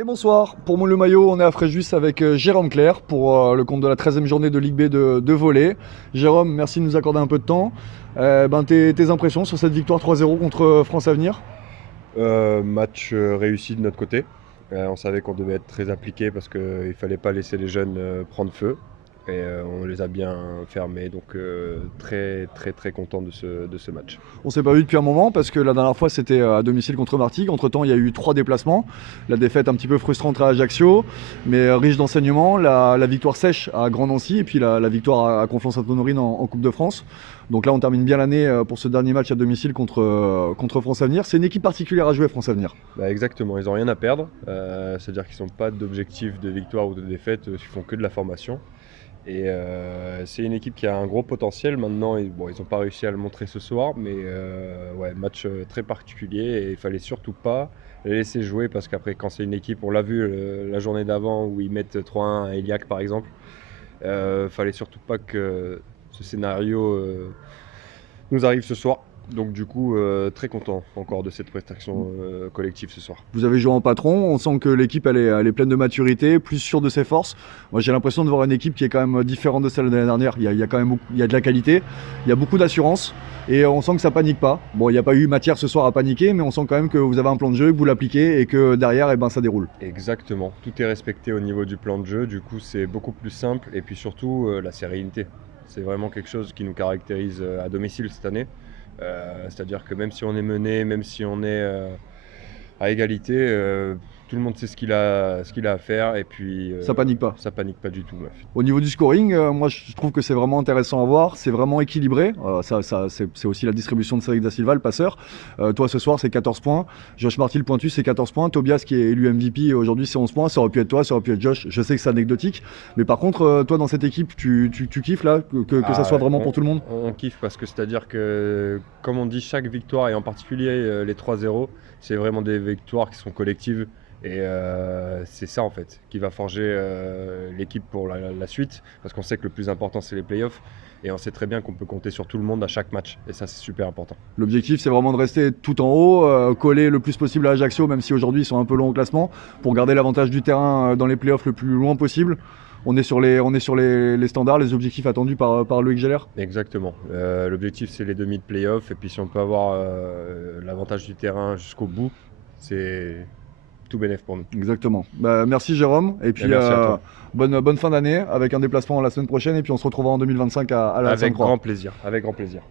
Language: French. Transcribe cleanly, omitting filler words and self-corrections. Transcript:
Et bonsoir, pour le maillot, on est à Fréjus avec Jérôme Clerc pour le compte de la 13e journée de Ligue B de volley. Jérôme, merci de nous accorder un peu de temps. Tes impressions sur cette victoire 3-0 contre France Avenir? Match réussi de notre côté. On savait qu'on devait être très appliqué parce qu'il ne fallait pas laisser les jeunes prendre feu. Et on les a bien fermés, donc très très très content de ce match. On s'est pas vu depuis un moment parce que la dernière fois c'était à domicile contre Martigues. Entre temps, il y a eu 3 déplacements. La défaite un petit peu frustrante à Ajaccio, mais riche d'enseignements. La victoire sèche à Grand Nancy et puis la victoire à Conflans-Sainte-Honorine en Coupe de France. Donc là, on termine bien l'année pour ce dernier match à domicile contre France Avenir. C'est une équipe particulière à jouer, France Avenir. Bah, exactement, ils n'ont rien à perdre. C'est-à-dire qu'ils n'ont pas d'objectif de victoire ou de défaite, ils font que de la formation. Et c'est une équipe qui a un gros potentiel. Maintenant, ils n'ont pas réussi à le montrer ce soir, mais ouais, match très particulier et il fallait surtout pas les laisser jouer parce qu'après, quand c'est une équipe, on l'a vu la journée d'avant où ils mettent 3-1 à Eliac par exemple, fallait surtout pas que ce scénario nous arrive ce soir. Donc du coup, très content encore de cette prestation collective ce soir. Vous avez joué en patron, on sent que l'équipe elle est pleine de maturité, plus sûre de ses forces. Moi j'ai l'impression de voir une équipe qui est quand même différente de celle de l'année dernière. Il y a quand même il y a de la qualité, il y a beaucoup d'assurance et on sent que ça panique pas. Bon, il n'y a pas eu matière ce soir à paniquer, mais on sent quand même que vous avez un plan de jeu, que vous l'appliquez et que derrière ça déroule. Exactement, tout est respecté au niveau du plan de jeu, du coup c'est beaucoup plus simple et puis surtout la sérénité. C'est vraiment quelque chose qui nous caractérise à domicile cette année. C'est-à-dire que même si on est mené, même si on est à égalité, tout le monde sait ce qu'il a à faire et puis Ça panique pas. ça panique pas du tout. Ouais. Au niveau du scoring, moi je trouve que c'est vraiment intéressant à voir, c'est vraiment équilibré. C'est aussi la distribution de Cédric Da Silva, le passeur. Toi ce soir c'est 14 points, Josh Marty le pointu c'est 14 points, Tobias qui est élu MVP aujourd'hui c'est 11 points, ça aurait pu être toi, ça aurait pu être Josh, je sais que c'est anecdotique, mais par contre toi dans cette équipe tu kiffes là, que ça soit Ouais, vraiment pour tout le monde? on kiffe parce que c'est-à-dire que, comme on dit, chaque victoire, et en particulier les 3-0, c'est vraiment des victoires qui sont collectives. Et c'est ça en fait qui va forger l'équipe pour la suite, parce qu'on sait que le plus important c'est les playoffs, et on sait très bien qu'on peut compter sur tout le monde à chaque match, et ça c'est super important. L'objectif c'est vraiment de rester tout en haut, coller le plus possible à Ajaccio, même si aujourd'hui ils sont un peu longs au classement, pour garder l'avantage du terrain dans les playoffs le plus loin possible. On est sur les standards, les objectifs attendus par Loïc Geller. Exactement, l'objectif c'est les demi de playoffs, et puis si on peut avoir l'avantage du terrain jusqu'au bout, c'est tout bénef pour nous. Exactement. Merci Jérôme. Et puis Merci à toi. bonne fin d'année avec un déplacement la semaine prochaine. Et puis on se retrouvera en 2025 à la Avec Sainte-Croix. grand plaisir, avec grand plaisir.